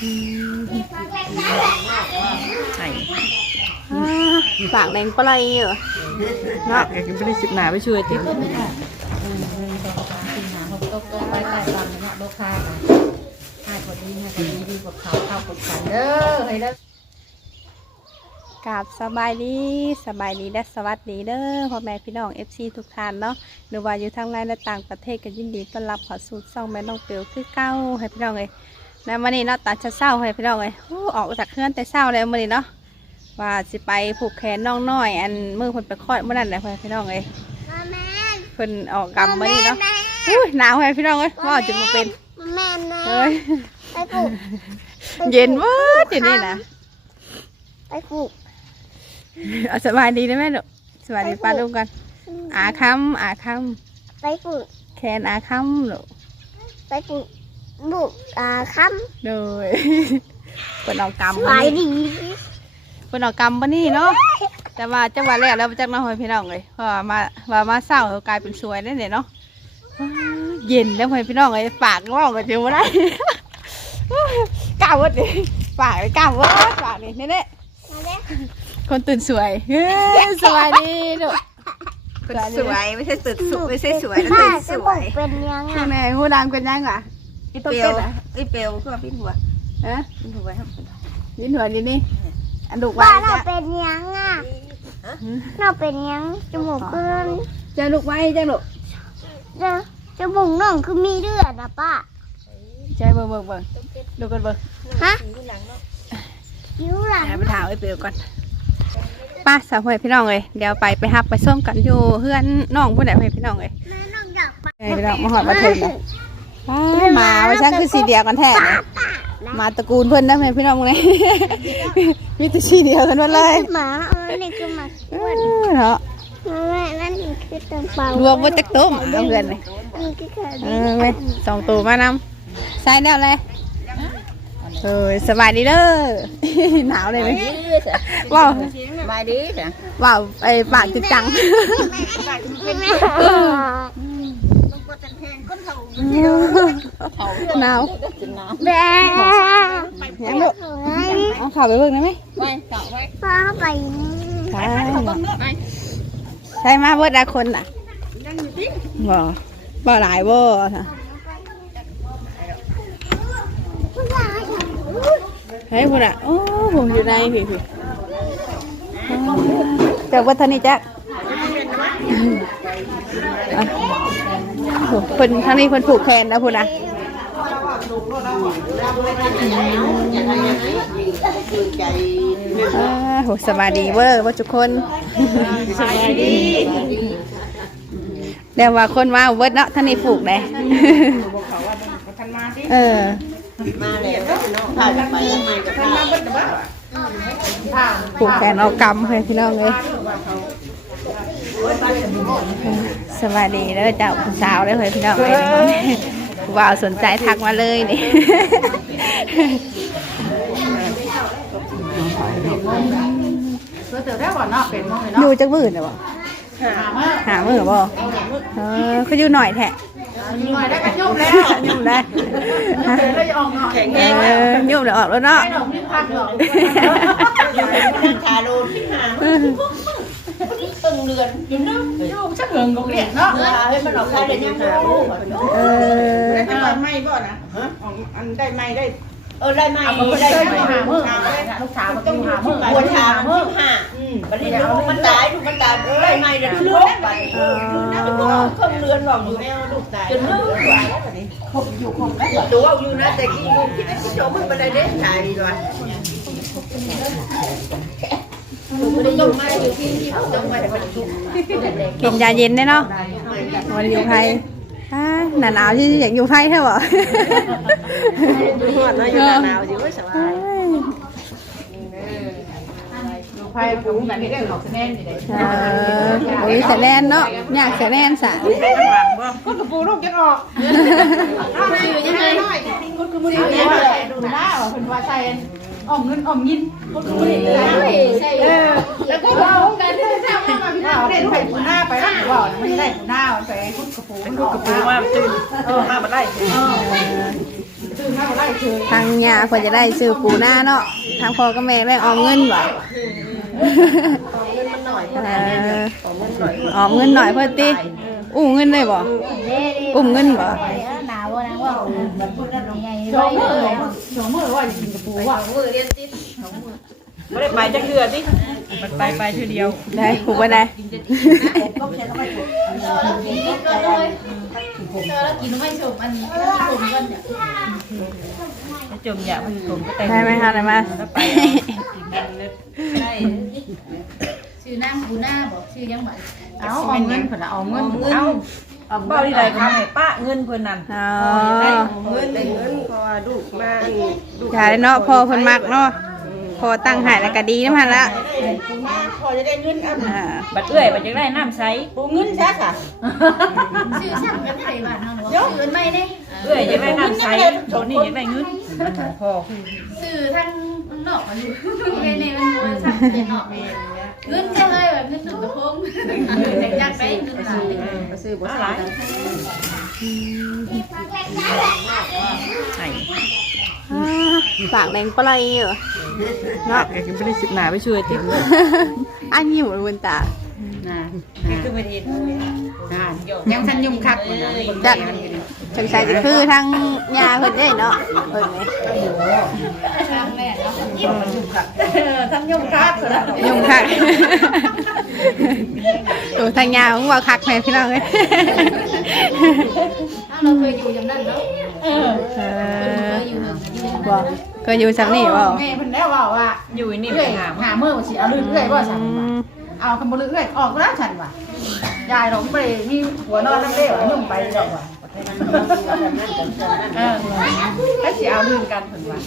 ไข่อ่าปากแดงปลายเหรอเนาะยังไม่ได้สิบหนาไปช่วยติ๊บสิงหาเขาตกไปใส่ความเนาะโลคาค่ะให้คนดีให้คนดีดีกว่าเขาเข้าคนกันเด้อให้เด้อกับสบายดีสบายดีและสวัสดีเด้อพ่อแม่พี่น้อง FC ทุกท่านเนาะหรือว่าอยู่ทางในและต่างประเทศก็ยินดีต้อนรับเขอสู่ช่องแม่น้องเปียวคือเก้าให้พี่น้องเลย แล้ววันนี้เนาะตอนเช้าๆให้พี่น้องเลยโอ้ออกจากเครื่องแต่เช้าเลยวันนี้เนาะว่าสิไปผูกแขนน้องน้อย อันมือเพิ่นไปคลอดเมื่อนั้นแหละพี่น้องเลยเพิ่นออกกรรมมานี่เนาะอุ้ยหนาวให้พี่น้องเลยว่าจะมาเป็นแม่นะเฮ้ยไปปลูกเย็นเวอดอยู่นี่นะไปปลูกเอาสบายดีได้ไหมลูกสบายดีป้าลูกกัน อาคำอาคไปปลูกำแคนอาคำลูกไปปลูก บุกอ่าคโดยเปิดเอากรรมำสายดีเปิดเอากรรมปะนี่เนาะแต่ว่าจังหวะแรกแล้วจักน้อยพี่น้องเลยเพราะว่ามาว่ามาเศร้ากลายเป็นสวยได้เลยเนาะว้าวเย็นแล้วพี่น้องเลยปากว่าวก็เจอมาได้กล้าวดดิปากเลยกล้าวดปากนี่นี่มาเด้อคนตื่นสวยเฮ้ยสบายดีลูก คนสวยไม่ใช่ตื่นสวยไม่ใช่สวยแล้วป้าตื่นสจะวปลูยกเป็นยังข้าอะงในหูดังเป็นยังอะไอ้ต้นเปลเป็วดอะไอ้เปลวก็พี่หัวเอ๊ะพี่หัวครับยินหัวดีนี่อันดุกป้าไว้เราจ้ะเป็นยังอะเราเป็นยังจมูกเกินจะดุกไว้จ้ะลูกเด้อจมูกน้องคือมีเลือดอะป้าใจเบิ่งเบิ่งเบิ่งดูกันเบิ่งฮะคิ้วหลังไปถามไอ้เปลวก่อนป้าสาวพ่อพี่น้องเลยเดี๋ยวไปไปฮับไปส้มกันอยู่เพื่อนน้องผู้ใดพ่อพี่น้องเลยแม่น้องอยากไปไอ้พี่น้องมาหอดมาถึงเลย อ้าวมาว่าช่างคือสีเดียวกันแท้เลยมาตระกูลเพื่อนนะแม่พี่น้องเลย มีแต่สีเดียวกันหมดเลยหมาเออนี่คือหมาเออเนาะแม่นั่นคือเต็มเปล่ารวมว่าจักตุ้มเอาเพื่อนเลยนี่คือแค่เอนี้อแม่สองตัวมานำใส่แล้วเลยเออสบายดีเด้อ หนาวเลยไหมว้าวมาดีจ้ะว้าวไอ้ปากจิกจัง แม่ หนาวแม่ยังลูกเอาข่าวไปเบิ่งได้ไหมป้าไปใช่ใช่มาเบิดดาคนน่ะบ่บ่หลายบ่ค่ะเฮ้ยพุ่นอะโอ้ผมอยู่ในพี่พี่จากวัฒนีจักอะโอ้ เพิ่นทางนี้เพิ่นผูกแขนนะพุ่นอะอ่าโหสบายดีเวอร์ว่าทุกคนสบายดีเดี๋ยวว่าคนมาเวิร์ดเนาะท่านนี่ผูกเลยเออมาแล้วผ่านไปใหม่กับมาเบิดบ้าผูกแขนเอากำเลยพี่น้องเลย สวัสดีเด้อเจ้าผู้สาวเลยเฮ้ยพี่น้องเลยว้าวสนใจทักมาเลยนี่อยู่จักมือเนี่ยบ่หามือบ่เออเขาอยู่หน่อยแท้หน่อยได้กันยุ่งแล้วยุ่มได้ได้ออกหน่อยแข็งแรงยุ่มเลยวออกแล้วเนาะ อยู่นั่งคาโดนที่หาตึงเรือนอยู่นึงอยู่ชักเงินกงเรียนเนาะให้มันออกคาเรียนยังหาลูกเออได้ไม่ไม่บ่นะของอันได้ไม่ได้เออได้ไหมเอา ไปได้ได้ไหมหาหามืมืออลูกสาวมันต้องหามือปวดหามือห้าวันนี้ลูกมันตายลูกมันตายได้ไหมเดี๋ยวลูกไปคงเรือนหลอกอยู่แนวลูกตายจนลูกตายแล้วนี่คงอยู่คงแล้วตัวอยู่นะแต่กินลูกคิดว่าที่โจมันไปได้เด้ตายดีกว่าไม่ได้ยกมาอยู่ที่ที่ผมยกมาแต่เป็นชุบกินยาเย็นได้เนาะวันอยู่ไทยอ่าหนาหนาวที่อยากอยู่ไทยใช่ป่ะดูหัวน้อยอยู่หนาวอยู่ไม่สบายดูไพ่ถุงแบบนี้ได้หลอกแน่นอยู่เลยเออโอ้ยแสแนนเนาะอยากแสแนนสะก็กระปูลูกจะออกอยู่ยังไงก็คือมือเดียวเลยดูหน้าว่าเป็นว่าใช่ อออมเงินออมยินเออแล้วก็เอากันเด้อเจ้ามามาพี่น้ถ้าองเอาเล่เล่นนไปไปปูหน้าไปแล้วหัวน่ะไม่ได้ปูหน้ามันไปคุดกระปูมันออกมาว่าตื่นมาบัดไล่ตื่นมาบ่ได้เชิญทางยาเพิ่นจะได้ซื้อปูหน้าเนาะทางพ่อกับแม่ได้ออมเงินบ่เออออมเงินหน่อยเพิ่นติอู้เงินได้บ่อุ้มเงินบ่ หนาวนะว่าใหญ่สองมือสองมือว่าจะกินกระปูว่ะไม่ได้ไปจักเทือสิมันไปไปเทือเดียว ได้ผูกไว้ได้จมอยากมันผมก็แต่งได้ไหมคะได้มาไปชื่อนั่งบูหน้าบอกชื่อยังบ่เอาออมเงินเพิ่นน่ะเอาเงินเงินเอา เบ้าที่ใดครับให้ป้าเงินเพิ่นนั่นอ๋อเงินได้เงินเพราะว่าลูกมาลูกอย่าได้เนาะพ่อเพิ่นมักเนาะพอตั้งใหายแล้วก็ดีนำหั่นละพอจะได้เงินอะอ่าบัดเอื้อยบัดจังได้น้ำใสปูเงินซะค่ะชื่อช่างกันไทยบ้านเฮาเนาะชื่อไม่ได้เอื้อยจังได้น้ำใสโตนี่จังได้เงินพอสื่อทางนอกมันอยู่ในในมันทางนอก เงินก็เลยแบบเงินหนึ่งกระพงอยากอยากไปเงินหลายซื้อบ่หลายให้อ่าปากแดงปลายเหรอเนาะก็บ่ได้สิบหน้าไปช่วยติอันนี้อยู่บนตาน่ะนี่คือประเทศน่ะยังทันยุ่มคักอยู่นะจักจั งใส่จะคือทางยาเพิ่นได้เนาะเพิ่นนี่ทางแม่เนาะทำยุ่มคักซะแล้วยุ่งคักตัวทางยาของว่าคักแม่พี่น้องเอ้ยถ้าเราเคยอยู่อย่างนั้นเนาะเออเอเคอยอยู่อย่างนั้นบ่ก็อยู่ซำนี่บ่แม่เพิ่นแล้วว่าว่าอยู่นี่เอื้ไปอยหาหามือว่าสิเอาลื่นเอื้อยบ่ฉันอืว่ะมเอาคำบ่ลื่นเอื้อยออกแล้วฉันว่ะยายเราบ่ได้มีหัวนอนนำเด้ว่ายุ่มไปดอกว่ะ เออให้สิเอาลื่นกันเพิ่นว่า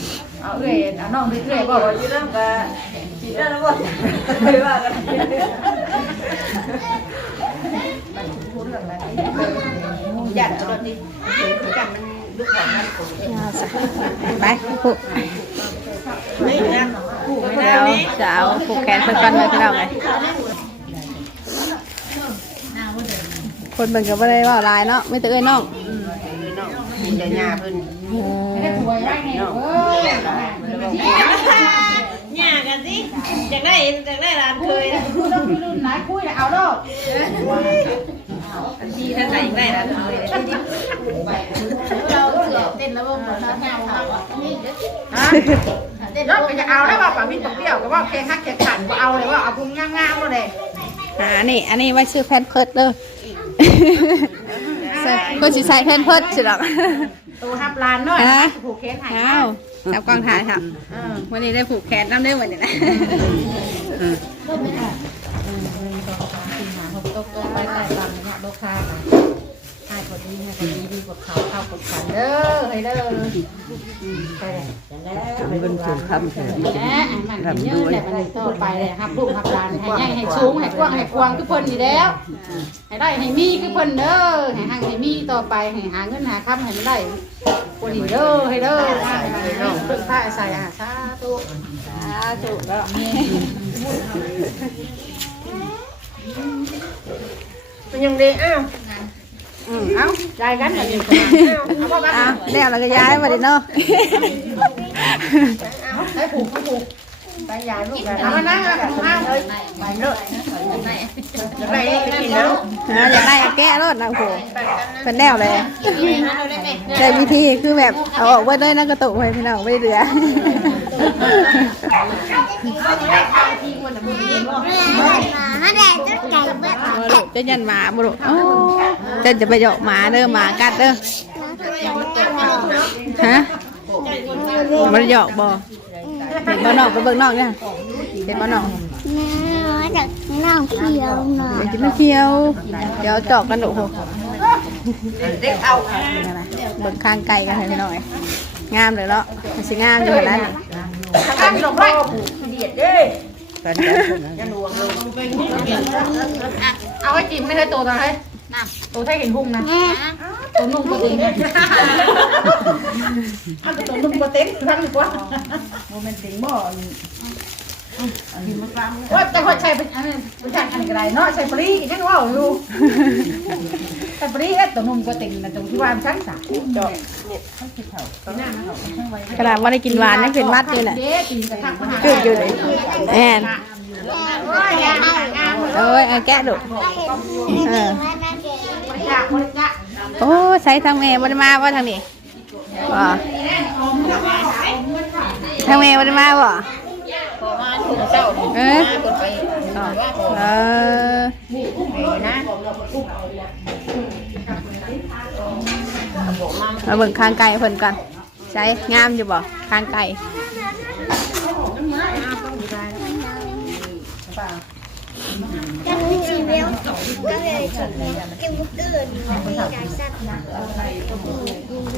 เอาเอื้อยเอาน้องลื่นเอื้อยบ่อยู่นำก็สิได้แล้วบ่ไปว่ากันยันตลอดนี่กันมันลูกหลานมันไปผูกนี่นะผู้ไม่ได้เดี๋ยวจะเอาผูกแขนเพิ่นก่อนเลยพี่น้องเอ้ย คนเบิ่งก็บ่ได้เว้าหลายเนาะไม่แต่เอ้ยน้องเดี๋ยวหญ้าเพิ่นเออป่วยไว้ไงเออหญ้ากันสิอยากได้อยากได้ร้านเคยนะคุยต้องมีรุ่นไหนคุยนะเอาดอกที่ท่านไหนได้ร้านเคยเราเต้นแล้วบ่หมดแล้วแนวเขาอะนี่ฮะยอดก็จะเอาแล้วว่าป่ามินปกเปรี้ยวก็ว่าแค่ฮักแค่ขันก็เอาเลยว่าเอาพุงงามๆเลยอ่านี่อันนี้ไว้ซื้อแพนเพิร์ดเด้อใส่ เพื่อสิใส่แพนเพิร์ดสิหรอกตัวฮับลานหน่อยฮะผูกแขนให้อ้าวจับกล้องถ่ายครับเออวันนี้ได้ผูกแขนน้ำได้วันนี้นะ ค้าค่ะให้คนดีให้คนดีดีกว่าเขาเข้ากดกันเด้อให้เด้อไปเลยเป็นส่วนคำเถอะแหมมันเยอะแหละมันต่อไปเลยฮับลูกฮับลานให้ใหญ่ให้สูงให้กว้างให้กว้างคือเพิ่นอยู่แล้วให้ได้ให้มีคือเพิ่นเด้อให้ห่างให้มีต่อไปให้หาเงินหาคำให้มันได้คนอีเด้อให้เด้อให้น้องพึ่งผ้าใส่อาสาธุสาธุแล้วเป็นยังดีอ้าว เอาใจกันแบบนี้เอาพ่อกันอ้าวแล้วเราก็ย้ายมาดิเนาะให้ผูกให้ผูก ไปยายลูกเอามานั่งแล้วกันมาเลยไปเด้อจะไปกินแล้วอ่าอยากได้ก็แก้รถนะโอ้โหเป็นแนวเลยได้วิธีคือแบบเอาออกไว้ด้วยนะกระตุกไว้พี่น้องไม่เหลือจะยันหมาบุรุษจะจะไปเหยาะหมาเด้อหมากัดเด้อฮะมันหยาะบ่ เห็นบ่นอกไปเบิ่งนอกเนี่ยเห็นบ่นอกน้าจากน้องเขียวหน่อยเดี๋ยวจะมาเคี้ยว เดี๋ยวจอกกันดุโหเด็กเอาเบิ่งข้างไก่กันให้พี่น้อย งามเลยเนาะมันสิงามอยู่ขนาดนั้นข้ามลงไปเดียดเด้ยันหวงเลยเอาไอ้จิ้มไม่เคยโตตอนไหนโตแท้เห็นหุ่งนะแม่ ตัวนุ่มตัวเองอันตัวนุ่มตัวเต็งทั้งกว่าโมเมนต์ติงบ่อันนี้มันฟังว่าแต่ว่าใช้เป็นอันนี้เป็นทางอันกระไรเนาะใช้ปรียังว่าอยู่ใช้ปรีเอ็ดตัวนุ่มตัวเต็งนะตรงที่ว่ามันชั้นสามจอกเนี่ยเขาคิดเขาตอนนั้นเขาทั้งไว้ขนาดว่าได้กินหวานยังเป็นวัดเลยน่ะเด็กกินกระทั่งมาหาจืดอยู่เลยแอนโอ้ยเอาแกะดุเออ อยากมันอยากโอ้ใช้ทางเมย์บริมาว่าทางนี้บ่ทางเมย์บริมาบ่พอมาถึงเจ้าเออคนไปว่าพอเออนะมาเบิ่งข้างไก่เพิ่นก่อนใช้งามอยู่บ่ข้างไก่ ยังมีชีวิตก็เลยถึงเกี่ยวกับอื่นมีหลายสัตว์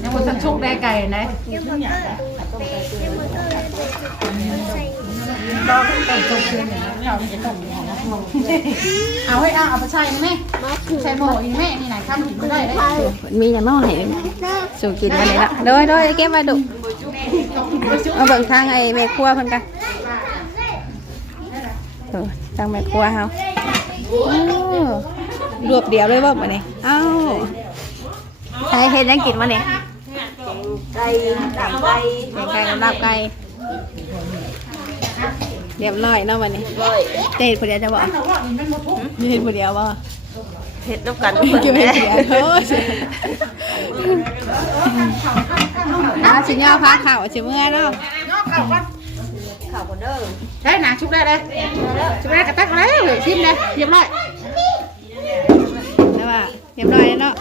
ยังมันสันชุกได้ไก่นะเกี่ยวกับอื่นเป็นเกี่ยวกับอื่นใส่เอาให้เอาเอาไปใช้ไหมใช้โม่อีแม่นี่ไหนข้ามกินไม่ได้เลยมีอย่างน้อยสู่กินวันนี้ละโดยโดยเก็บมาดุเอาเบิ่งทางไอ้แม่ครัวเพิ่นกัน โอ้ทางแม่ครัวเฮาโอ้รวบเดียวเลยบ่บัดนี้เอ้าใครเฮ็ดหยังกินมาเนี่ยไก่ตับไก่ไก่กับลาบไก่เรียบร้อยเนาะวันนี้ร้อยจะเห็ดผู้เดียวจะบอกเห็ดผู้เดียวบ่เห็ดน้ำกันกินเห็ดผู้เดียวโอ้ยอะสิย่อพาเข่าสิเมื่อเนาะ นอกข่าวก่อนข่าวคนเด้อได้นะชุบได้เลยชุบได้กระตักแล้วชิมเลยเรียบร้อยได้ป่ะเรียบร้อยแล้วเนาะ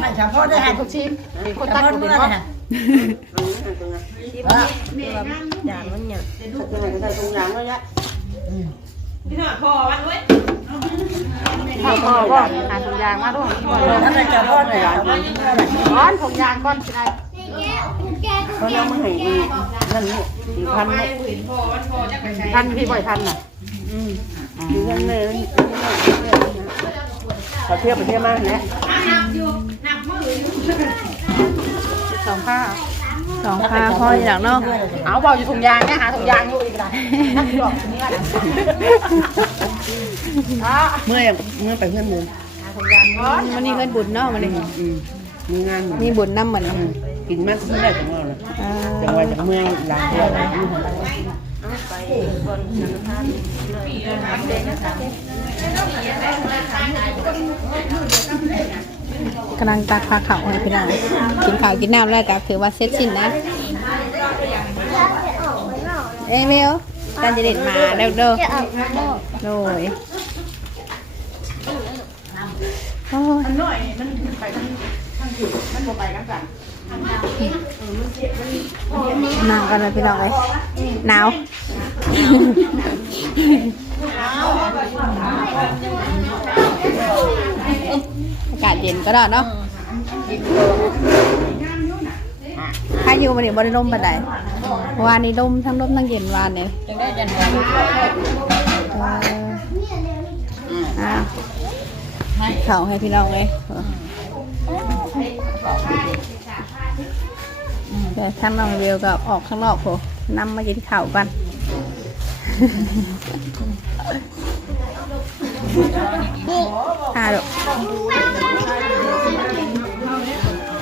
ไม่เฉพาะได้หันคนชิมคนเฉตักพาะคนเมื่เดีอยวนะจานมันเนี่ยใส่ถุงยางไว้ละพ่อพ่อว่าหาถุงยางมาด้วยถ้าไม่จะรอดเลยอะร้อนถุงยางก่อนสิไอ้ เพราะเราไม่ให้ดีนั่นนี่สี่พันเนี่ยทันพี่บ่อยทันน่ะสี่พันเลยเขาเที่ยวไปเที่ยวมากนะสองข้าสองพาพ่ออย่างเนาะเอาบอกอยู่ถุงยางเนี่ยหาถุงยางอยู่อีกแล้วนักดอกนี่ว่าอะเมื่อเมื่อไปเพื่อนมึงหาถุงยางก่อนวันนี้เพิ่นบุญเนาะวันนี้อืมมีงานมีบุญน้ำเหมือนกินมากที่ได้จังเลยอ่า จังหวัดจากเมืองหลายเที่ยวกำลังตักพาเข่าให้พี่น้องกินข้าวกินน้ำแล้วก็ถือว่าเสร็จสิ้นนะ เอ้ยเมลการจะเด็ดมาแล้วเด้อโดยโอ้ยมันน้อยมันไปทั้งทั้งผิวมันบ่ไปกันกัน นั่งกันเลยพี่น้องเลยหนาวอากาศเย็นก็ได้เนาะถ้าอยู่มาเดี๋ยวบริลมปันไดวานนี้ลมทั้งลมทั้งเย็นวานเนี่ยจังได้จังได้เอออ้าวเข่าให้พี่น้องเลย แต่ถ้าน้องเรียวก็ออกข้างนอกโหนำมากินข้าวกันอ่าลูก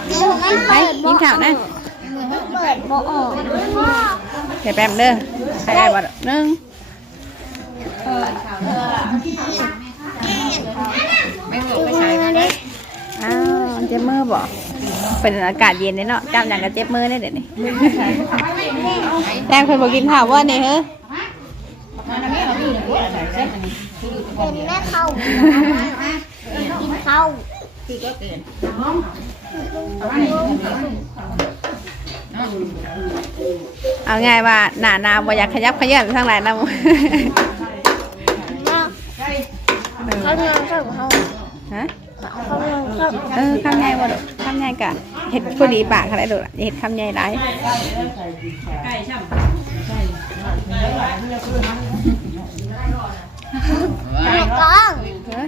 เดี๋ยวมันไปเปิดกินข้าวนะเปิดบ่ออกเดี๋ยวแป๊บเด้อใส่ได้บ่ดอกหนึ่งอ้าว เจ็บมือบ่เป็นอากาศเย็นเด้เนาะจำอย่างกับเจ็บมือได้เดี๋ยวนี้แดงเพิ่นบ่กินข้าวว่านี่เฮ้อเป็นแม่เข้ากินเข้าเอาง่ายว่าหน้าหนาวบ่อยากขยับขยื่นไปทางไหนนะเขาเงินเข้าเขาฮะ เขาเงินเข้าเออคำใหญ่บ่ดอกคำใหญ่กะเห็ดพอดีปากอะไรดอกเห็ดคำใหญ่หลายแม่กองเออ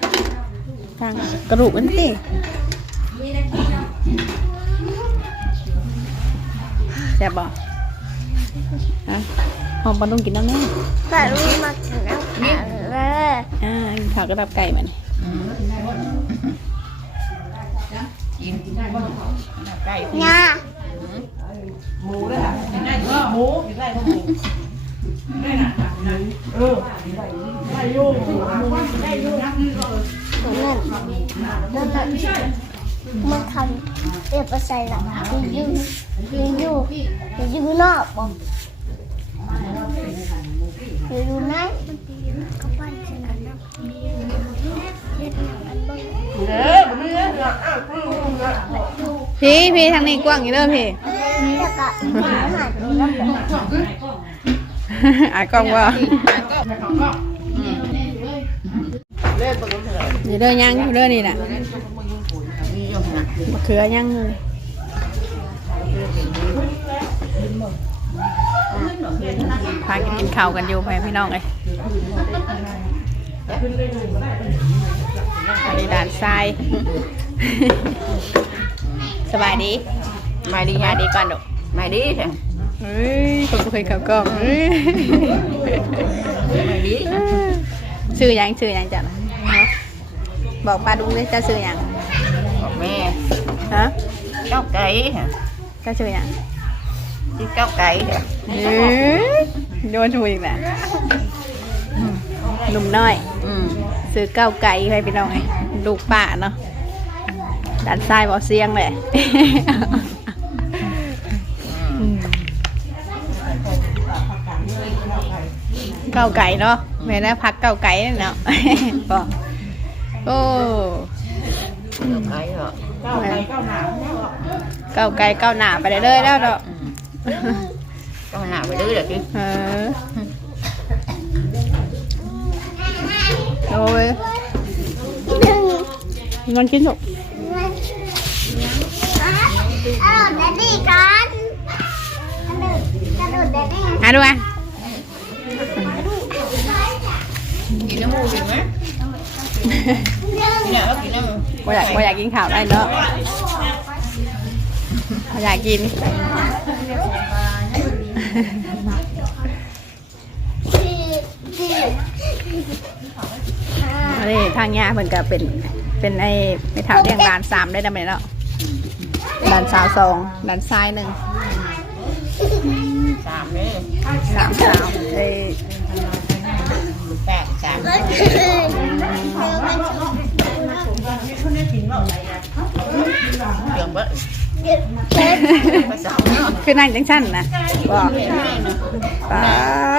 ทางกระดูกมันติแซ่บบ่ฮะหอมปลาดุงกินน้ำแน่แต่ลูกมาถึงน้ำขาเลยอ่ากินข้าวก็รับไก่มัน ไงานั่นนั่นมันทำเรียบไปใส่หลังยืนยืนอยู่ยืนยู่นอกบอกยืนอยู่ไหน พี่พี่ทางนี้กว้างอยู่เด้อพี่แล้วก็อาหารนี่นะอากล้องว่าอยู่เด้อยังอยู่เด้อนี่น่ะมะเขือยังเลยพากันกินข้าวกันอยู่ไปพี่น้องเลยอันนี้ด่านทราย สบายดีมาดีสบายฮะดีก่อนดุมาดีแท้เฮ้ยคนบ่เคยเข้ากล้องเฮ้ยมาดีชื่อหยังชื่อหยังจ้ะบอกป้าดุงเลยเจ้าชื่อหยังบอกแม่ฮะเจ้าไก่ฮะเจ้าชื่อหยังที่เจ้าไก่ฮะเอ้ยโดนชูอีกแล้วหนุ่มน้อยอืมซื้อเก้าวไก่ให้พี่น้องไงลูกป้าเนาะ ด้านซ้ายบอกเสียงเลยอืมเก้าวไก่เนาะแม่นะพักเก้าวไก่เนาะบอกโอ้ไก่เหรอเก้าไก่เก้าหนาเก้าไก่เก้าหนาไปเลยๆแล้วเนาะก็หนาไปดื้อเดี๋ยวกินเออโอ้ยนอนกินสุก เอาแดดดี้กันกระโดดแดดดี้อะดูอะกินน้ำมูกอยู่ไหมเนี่ยก็กินน้ำมูกบ่อยากบ่อยากกินข้าวได้เนาะบ่อยากกินที่ที่อันนี้ทางยาเพิ่นก็เป็นเป็นไอ้ไม่ถามเรียงร้านสามได้ดังไหมเนาะ ร้านสาวสองร้านซ้ายหนึ่งสามเลยสามสาวไอ้แปดสามก็คือเธอเป็นเดือดเบ้อเด็กภาษาเนาะคือนั่งจังชั้นนะบอกป้า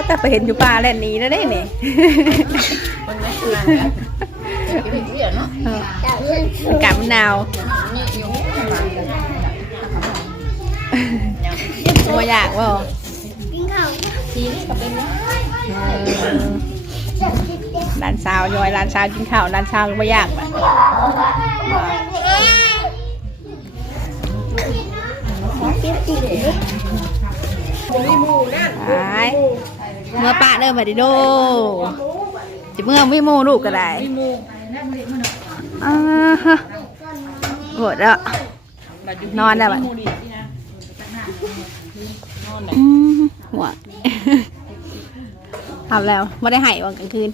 แต่ไปเห็นอยู่ป่าแล่นหนี้แล้วได้นี่คนไม่เชื่อนะกินเยอะเนาะเออแต่เรื่องอากาศมันหนาวเนี่ยอยู่ บ่อยากบ่กินข้าวเออร้านสาวย้อยร้านสาวกินข้าวร้านสาวก็บ่อยากบัดไปเมื่อป้าเริ่มมาดิโดจะเมื่อไม่โมลูกก็ได้อ่าฮะโหดแล้วนอนแล้วบัด อืมหัวทำแล้วไม่ได้ใหายวันกลางคืน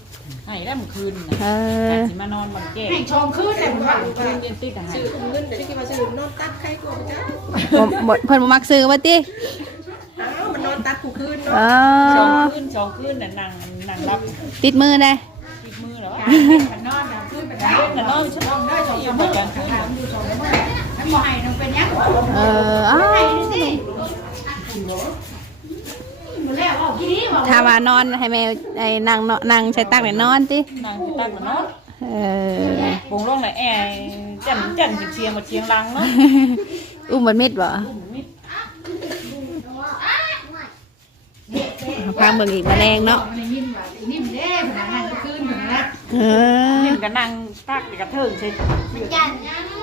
ให้ได้เมื่อคืนเอน่ะอสิมานอนบันแก้ให้ชมขึ้นเลยผมว่าคืนเย็นติดอะให้บ่บ่เพิ่นบ่มักซื้อว่าติมันนอนตัดกูคืนเอสองอคืนสองคืนน่ะนั่งนั่งรับติดมือได้ติดมือแล้วมันนอนนะขึ้นไปเล่นน่ะนอนฉันนอนได้สองชั่วโมงกลางคืนน้ำ บ่ให้น้องเป็นยังเอออ้าวมือแรกว่ากี่นี้ว่าถ้าว่านอนให้แม่ไอ้นั่งเนาะนั่งใช้ตักให้นอนตินั่งที่ตักมานอนเออปงลงไหนแอร์จันจันเชียงมาเชียงลังเนาะอุ้มมันมิดบ่ฟังเบิ่งอีกแมลงเนาะ มันยิ้มว่าอีนิ่มเด้ขนาดนั้นก็ขึ้นขนาดนั้น เออนี่ก็นั่งตักกระเทิงใช่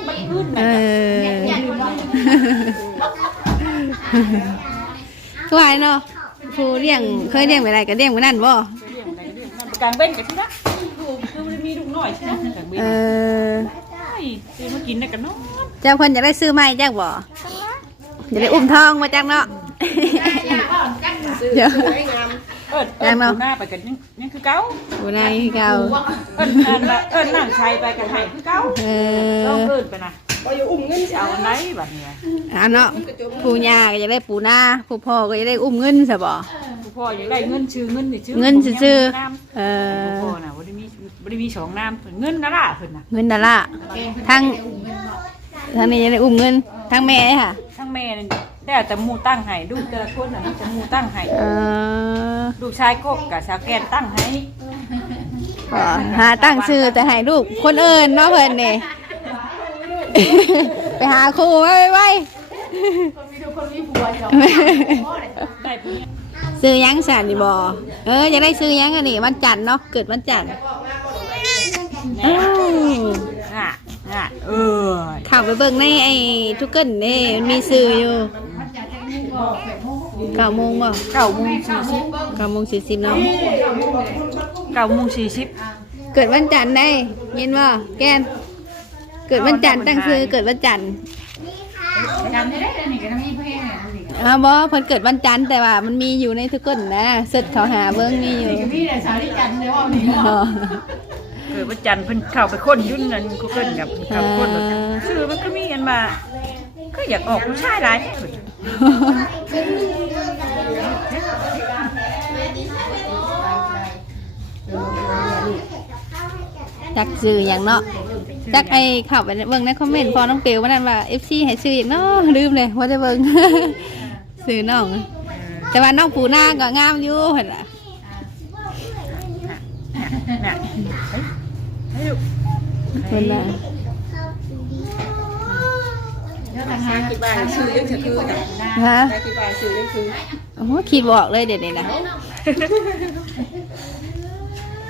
มันขึ้นเอน่ะอคือว่าเนาะผู้เลี้ยงเคยเลี้ยงไปไรก็เลี้ยงไปนั่นบ่เรื่องอะไรก็เรื่องนั่นกลางเว้นกันที่นะดูคือมันมีลูกน้อยอยใช่ไหมแต่เว้ยเออซื้อมากินได้กันเนาะเจ้าเพิ่นอยากได้ซื้อไหมจ้าบ่อยากได้อุ้มทองมาจังเนาะซื้อเดี๋ยวซื้อให้งาม เอิ้นเอิ้ยันงเนาะดูหน้าไปกันยังยังคือเก่าอยู่ในเก่าเอิ้นอันละเอิ้นนั่งชัยไปกันให้คือเก่าเอต้องอเอิ้นไปนะบ่อยู่อุ้มเงินสิเอาเอาอันไหนบัดเนี้ยอันเนาะผู้ย่าก็จะได้ปูนาผู้พ่อก็จะได้อุ้มเงินซะบ่ผู้พ่ออยากได้เงินชื่อเงินนี่ชื่อเงินซื่อๆน้ำเออผู้พ่อน่ะบ่ได้มีบ่ได้มีสองน้ำเพิ่นเงินนั่นล่ะเพิ่นน่ะเงินดอลลาร์ทั้งทั้งนี้จะได้อุ้มเงินทั้งแม่ค่ะทั้งแม่นี่ ได้แต่หมู่ตั้งให้ลูกแต่ละคนน่ะมีแต่หมู่ตั้งให้เออลูกชายกบกับสาวแกนตั้งให้ก็หาตั้งชื่อแต่ให้ลูกคนอื่นเนาะเพิ่นนี่ ไปหาครูไว้ไว้ได้ผู้ใหญ่ซื้อหยังสันนี่บ่เออจะได้ซื้อหยังอันนี้วันจันทร์เนาะเกิดวันจันทร์อ้าวอะอะเออ เข้าไปเบิ่งในไอ้ทุกเกิลนี่มันมีซื้ออยู่ เก้าโมงบ่เก้าโมงสี่สิบเก้าโมงสี่สิบเนาะเก้าโมงสี่สิบเกิดวันจันทร์ได้ยินบ่แกน เกิดวันจันทร์ตั้งซื้อเกิดวันจันทร์จำได้ได้นี่ก็มีเพลงเนี่ยนี่ก็อ้าวบ่เพิ่นเกิดวันจันทร์แต่ว่ามันมีอยู่ในทุกเกิลนะเสิร์ชเขาหาเบิ่งมีอยู่มีแต่สาวที่จันเลยว่านี่อ๋อเกิดวันจันทร์เพิ่นเข้าไปค้นยุ่นนั่นกูเกินกับเข้าไปค้นชื่อมันก็มีอันมาก็อยากออกผู้ชายหลายเพิ่น จักซื้ออย่างเนาะจักไอ้ข้าวไปเบิ่งในคอมเมนต์พอน้องเปียวว่านั่นว่า FC ให้ซื้ออีกเนาะลืมเลยว่าได้เบิ่งซื้อน้อง แต่ว่าน้องปูนาก็งามอยู่เห็นล่ะเฮ้ยเฮ้ยลูกเพิ่นน่ะเดี๋ย ทางหาคิดว่าซื้อยังจะคือจ้ะฮะคิดว่าซื้อยังคือโอ้คิดบอกเลยเดี๋ยวนี้นะ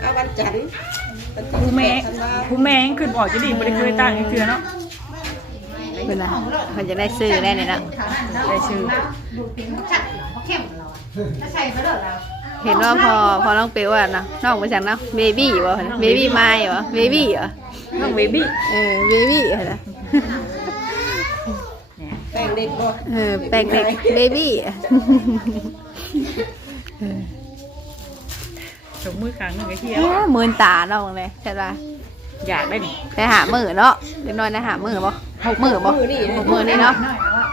เอาวันจันทร์ผู้แม่ผู้แม่ยังขึ้นบอกจะดีบ่ได้เคยตั้งเทือเนาะเพิ่นน่ะเพิ่นจะได้ซื้อได้นี่เนะได้ชื่อเข้มเราถ้าใส่ไปแล้วเราเห็นว่าพอพอน้องเปียวว่านะน้องไปสั่งนาะเบบี้บ่เบบี้ไม้บ่เบบี้เหรอน้องเบบี้เออเบบี้เหรอ เด็กบ่เออแปลงเด็กเบบี้สมมือครั้งหนึงไอ้เที่ยวโอ้หมื่นตาน้องเลยใช่ป่ะอยากได้นี่ไปหามือเนาะเดี๋ยวน้อยนะหามือบ่หกมือบ่หกมือนี่เนาะ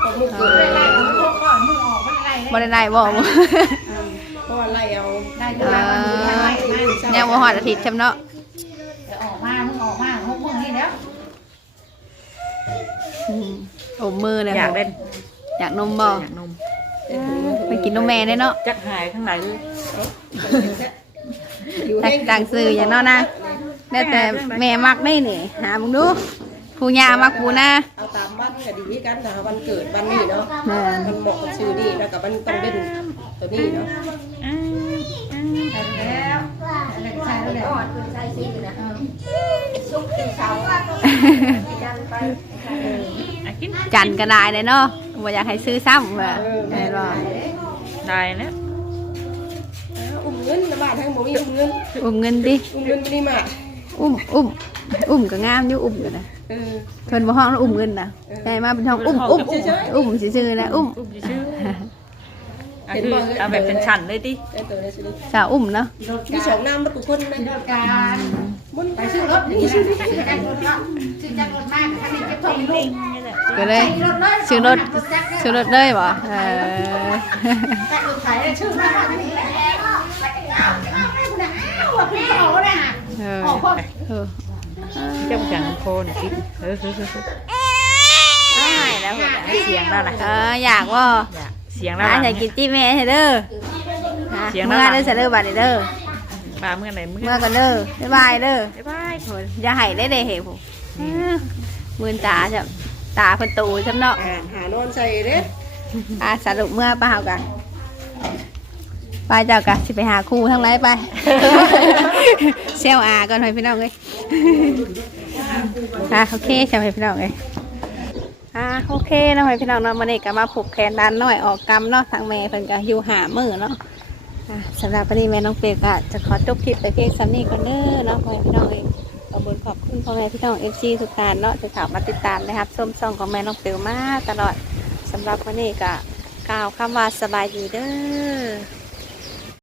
ตกมือเกินบ่ได้ได้บ่บ่เพราะว่าไล่เอาได้เอเดี๋ยวอยังบ่ฮอดอาทิตย์จำเนาะออกมามึงออกมาหกโมงนี่แล้ว อืมอมมือเลยอยากได้อยากนมบ่อยากนมไปกินนมแม่ได้เนาะจักหายข้างในเลยอยู่ตัให้กต่างซื้ออย่างเนาะนะแล้วแต่แม่มักได้นี่หามึงดูผู้ย่ามักผู้นะเอาตามวันก็ดีกันนะวันเกิดวันนี้เนาะแม่นมันเหมาะกับชื่อนี่แล้วก็มันต้องเป็นตัวนี้เนาะแล้วใส่แล้วแหละอะกินจันก็ได้เลยเนาะบ่อยากให้ซื้อซ้ำว่าแม่นบ่ได้แล้วอุ้มเงินนะบ้านทั้งบ่มีอุ้มเงินอุ้มเงินดิอุ้มเงินไม่ได้มาอุ้มอุ้มอุ้มก็งามอยู่อุ้มก็นะเออเพิ่นบ่ฮ้องแล้วอุ้มเงินน่ะใหญ่มาเป็นห้องอุ้มอุ้มอุ้มซื่อๆนะอุ้มอุ้มชื่ออะคือเอาแบบเป็นชั้นเลยติได้ตัวได้ชื่อสาวอุ้มเนาะมีสองน้ำแล้วกูคนนะรถการมันไปซื้อรถนี่ซื้อจักรถเนาะซื้อจักรถมากคันนี้เก็บทองลูก ก็เลยซื้อรถซื้อรถเลยบ่เออจักรถไถชื่อมานี่แหละว่าพี่เขาเนี่ยเออเออเจ้าจังโคน่ะกินเออเออเออเออได้แล้วพุ่นให้เสียงแล้วล่ะเอออยากว่าอยากเสียงแล้วหาล่ะใส่กินจี้แม่ให้เด้อเมื่อเด้อเสยเด้อบัดนี้เด้อมาเมื่อไหร่เมื่อเมื่อกันเด้อบ๊ายบายเด้อบ๊ายบายโหอย่าให้ได้เด้เหผมมือนตาจ้ะ ตาเพิ่นตูจ้ะเนาะอ่าหานอนใส่เด้อะสรุปเมื่อป้าเฮากันไปเจ้ากะสิไปหาครูทั้งไรไป เซลอาก่อนให้พี่น้องเลยอะโอเคเซลให้พี่น้องเลยอะโอเคเนาะให้พี่น้องเนาะมันนี่ก็มาผูกแขนด้านน้อยออกกำเนาะทางแม่เพิ่นก็อยู่หามือเนาะอะสำหรับวันนี้แม่น้องเปียกก็จะขอจบคลิปแต่เพียงสำนี้ก่อนเด้อเนาะให้พี่น้องเลย ขอบคุณขอบคุณพ่อแม่พี่น้องเอฟซีทุกท่านเนาะที่เข้ามาติดตามนะครับส้มซองของแม่น้องเปียวมาตลอดสำหรับวันนี้ก็กล่าวคำว่าสบายดีเด้อ